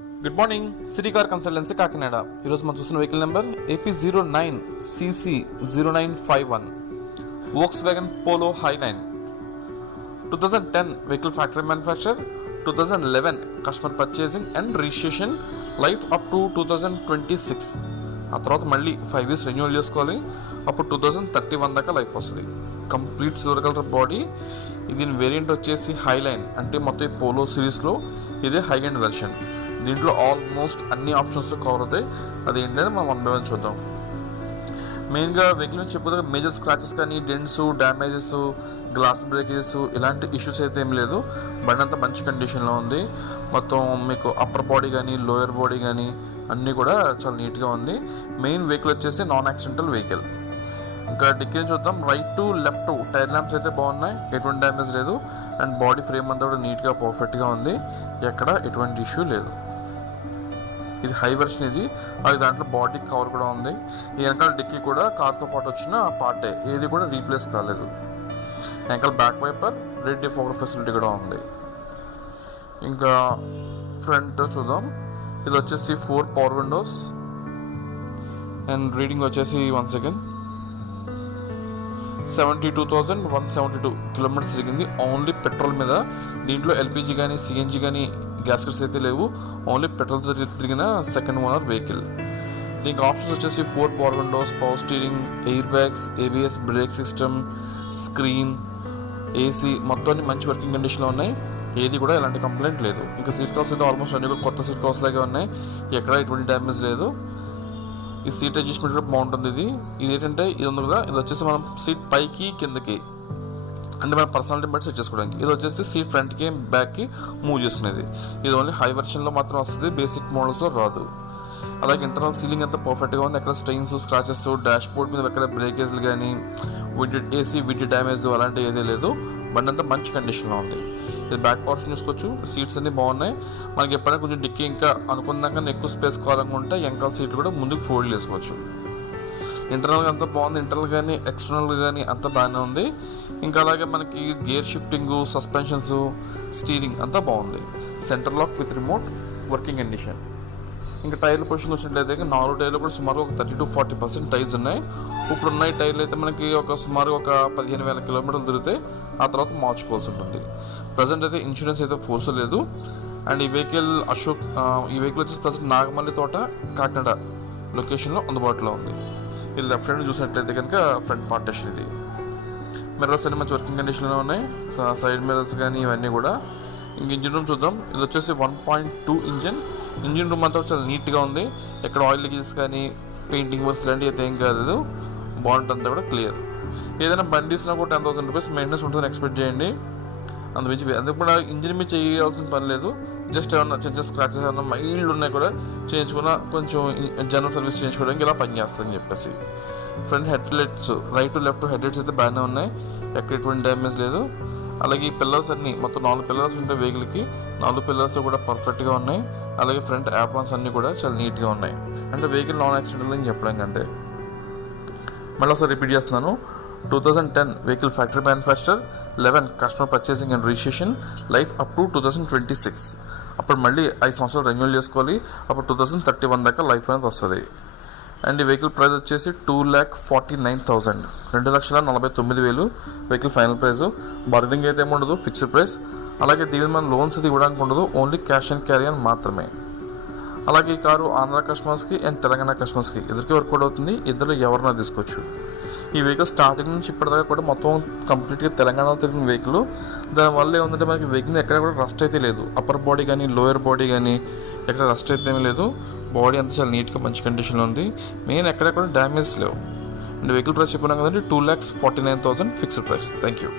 Good morning, city car consultancy Kakinada. ఈరోజు మనం చూసిన vehicle number AP09CC0951 Volkswagen Polo Highline. 2010 vehicle factory manufacture, 2011 customer purchasing and registration, life up to 2026. ఆ తర్వాత మళ్ళీ 5 years renewal చేసుకోవాలి. అప్పుడు 2031 దాకా లైఫ్ వస్తుంది. Complete silver colour body. దీని వేరియంట్ వచ్చేసి హైలైన్, అంటే మొత్తం పోలో సిరీస్లో ఇదే హై అండ్ వెర్షన్. దీంట్లో ఆల్మోస్ట్ అన్ని ఆప్షన్స్ కవర్ అవుతాయి. అది ఏంటంటే మనం 1 by 1 చూద్దాం. మెయిన్గా వెహికల్ నుంచి చెప్పే మేజర్ స్క్రాచెస్ కానీ, డెంట్స్, డ్యామేజెస్, గ్లాస్ బ్రేకేజెస్ ఇలాంటి ఇష్యూస్ అయితే ఏం లేదు. బండి అంతా మంచి కండిషన్లో ఉంది. మొత్తం మీకు అప్పర్ బాడీ కానీ, లోయర్ బాడీ కానీ అన్నీ కూడా చాలా నీట్గా ఉంది. మెయిన్ వెహికల్ వచ్చేసి నాన్ యాక్సిడెంటల్ వెహికల్. ఇంకా డిక్కీని చూద్దాం. Right to left tyre lamps అయితే బాగున్నాయి, ఎటువంటి డ్యామేజ్ లేదు. అండ్ బాడీ ఫ్రేమ్ అంతా కూడా నీట్గా పర్ఫెక్ట్గా ఉంది, ఎక్కడ ఎటువంటి ఇష్యూ లేదు. ఇది హై వెర్షన్. ఇది అది దాంట్లో బాడీ కవర్ కూడా ఉంది. ఈ వెనకాల డిక్కీ కూడా కార్తో పాటు వచ్చిన పార్టే, ఏది కూడా రీప్లేస్ కాలేదు. వెనకాల back wiper, red defogger facility కూడా ఉంది. ఇంకా ఫ్రంట్ చూద్దాం. ఇది వచ్చేసి 4 పవర్ విండోస్ అండ్ రీడింగ్ వచ్చేసి 1 second 72,172 కిలోమీటర్స్ తిరిగింది ఓన్లీ పెట్రోల్ మీద. దీంట్లో ఎల్పిజి కానీ, సిఎన్జి కానీ గ్యాస్కెట్స్ అయితే లేవు. ఓన్లీ పెట్రోల్తో తిరిగిన సెకండ్ ఓనర్ వెహికల్. దీనికి ఆప్షన్స్ వచ్చేసి 4 power Windows, power steering, air bags, ABS brake system, screen, AC మొత్తం మంచి వర్కింగ్ కండిషన్లో ఉన్నాయి. ఏది కూడా ఎలాంటి కంప్లైంట్ లేదు. ఇంకా సీట్ కవర్స్ అయితే ఆల్మోస్ట్ అన్ని కూడా కొత్త సీట్ కవర్స్ లాగే ఉన్నాయి, ఎక్కడ ఎటువంటి డ్యామేజ్ లేదు. ఈ సీట్ అడ్జస్ట్మెంట్ కూడా బాగుంటుంది. ఇది ఏంటంటే ఇది ఉంది కదా, ఇది వచ్చేసి మనం సీట్ పైకి కిందకి అంటే మన పర్సనాలిటీ బట్టి సెట్ చేసుకోవడానికి. ఇది వచ్చేసి సీట్ ఫ్రంట్కి బ్యాక్కి మూవ్ చేసుకునేది. ఇది ఓన్లీ హై వెర్షన్లో మాత్రం వస్తుంది, బేసిక్ మోడల్స్లో రాదు. అలాగే ఇంటర్నల్ సీలింగ్ అంతా పర్ఫెక్ట్గా ఉంది, ఎక్కడ స్టెయిన్స్, స్క్రాచెస్, డాష్ బోర్డ్ మీద ఎక్కడ బ్రేకేజ్లు కానీ, ఏసీ విండ్ డ్యామేజ్ అలాంటివి ఏదీ లేదు. బండి అంతా మంచి కండిషన్లో ఉంది. ఇది బ్యాక్ పోర్షన్ చూసుకోవచ్చు. సీట్స్ అన్నీ బాగున్నాయి. మనకి ఎప్పుడైనా కొంచెం డిక్కీ ఇంకా అనుకున్నాక ఎక్కువ స్పేస్ కావాలనుకుంటే వెనకాల సీట్లు కూడా ముందుకు ఫోల్డ్ చేసుకోవచ్చు. ఇంటర్నల్గా అంతా బాగుంది. ఇంటర్నల్ కానీ ఎక్స్టర్నల్గా కానీ అంతా బాగానే ఉంది. ఇంకా అలాగే మనకి గేర్ షిఫ్టింగ్, సస్పెన్షన్స్, స్టీరింగ్ అంతా బాగుంది. Centre lock with remote, working condition. ఇంకా టైర్ల పొజిషన్ వచ్చినట్లయితే 4 టైర్లు కూడా సుమారు ఒక 30 to 40% టైర్స్ ఉన్నాయి. ఇప్పుడు ఉన్న టైర్లు అయితే మనకి సుమారు ఒక 15,000 కిలోమీటర్లు తిరిగితే ఆ తర్వాత మార్చుకోవాల్సి ఉంటుంది. ప్రజెంట్ అయితే ఇన్సూరెన్స్ అయితే ఫోర్స్ లేదు. అండ్ ఈ వెహికల్ వచ్చేసి ప్రజెంట్ నాగమల్లి తోట, కాకినాడ లొకేషన్లో అందుబాటులో ఉంది. ఇది లెఫ్ట్ సైడ్ చూసినట్లయితే కనుక ఫ్రంట్ పార్టేషన్. ఇది మిర్రర్స్ అన్ని మంచి వర్కింగ్ కండిషన్లో ఉన్నాయి, సైడ్ మిర్రర్స్ కానీ ఇవన్నీ కూడా. ఇంక ఇంజిన్ రూమ్ చూద్దాం. ఇది వచ్చేసి 1.2 ఇంజిన్ రూమ్ అంతా చాలా నీట్గా ఉంది. ఎక్కడ ఆయిల్ లీకేజెస్ కానీ, పెయింటింగ్ వర్క్స్ లాంటివి అయితే ఏం కాలేదు. బాగుంటుంది, అంతా కూడా క్లియర్. ఏదైనా బండిసినా కూడా 10,000 రూపీస్ మెయింటెనెన్స్ ఉంటుందని ఎక్స్పెక్ట్ చేయండి. అందుమించి అందుకు కూడా ఇంజిన్ మీద చేయాల్సిన పని లేదు. జస్ట్ ఏమన్నా చిన్న స్క్రాచెస్ ఏమన్నా మైల్డ్ ఉన్నాయి కూడా చేయించుకున్న కొంచెం జనరల్ సర్వీస్ చేయించుకోవడానికి ఇలా పనిచేస్తుందని చెప్పేసి. Front headlights, right to left headlights అయితే బాగానే ఉన్నాయి, ఎక్కడ ఎటువంటి డ్యామేజ్ లేదు. అలాగే ఈ పిల్లర్స్ అన్నీ మొత్తం 4 పిల్లర్స్ ఉంటాయి వెహికల్కి. 4 పిల్లర్స్ కూడా పర్ఫెక్ట్గా ఉన్నాయి. అలాగే ఫ్రంట్ యాప్రాన్స్ అన్నీ కూడా చాలా నీట్గా ఉన్నాయి. అంటే వెహికల్ నాన్ యాక్సిడెంటల్ అని చెప్పడానికి అంతే. మళ్ళీ ఒకసారి రిపీట్ చేస్తున్నాను. 2010 vehicle factory manufacture, 11 customer purchasing and registration, life up to 2026. అప్పుడు మళ్ళీ 5 సంవత్సరాలు రెన్యూవల్ చేసుకోవాలి. అప్పుడు 2031 దాకా లైఫ్ అనేది వస్తుంది. అండ్ ఈ వెహికల్ ప్రైస్ వచ్చేసి 2,49,000, 2,49,000 వెహికల్ ఫైనల్ ప్రైస్. బార్గెనింగ్ అయితే ఏమి ఉండదు, ఫిక్స్డ్ ప్రైస్. అలాగే దీని మీద లోన్స్ అది ఇవ్వడానికి ఉండదు, ఓన్లీ క్యాష్ అండ్ క్యారీ అని మాత్రమే. అలాగే ఈ కారు ఆంధ్ర కస్టమర్స్కి అండ్ తెలంగాణ కస్టమర్స్కి ఇద్దరికి వర్కౌట్ అవుతుంది. ఇద్దరు ఎవరైనా తీసుకోవచ్చు. ఈ వెహికల్ స్టార్టింగ్ నుంచి ఇప్పటిదాకా కూడా మొత్తం కంప్లీట్గా తెలంగాణలో తిరిగిన వెహికల్. దానివల్ల ఏముందంటే మనకి వెహికల్ ఎక్కడ కూడా రస్ట్ అయితే లేదు. అప్పర్ బాడీ కానీ, లోయర్ బాడీ కానీ ఎక్కడ రస్ట్ అయితే ఏమీ లేదు. బాడీ అంతా చాలా నీట్గా మంచి కండిషన్లో ఉంది. మెయిన్ ఎక్కడ కూడా డ్యామేజ్ లేవు. అండ్ వెహికల్ ప్రైస్ చెప్పినాం కదండి, 2,49,000 ఫిక్స్డ్ ప్రైస్. Thank you.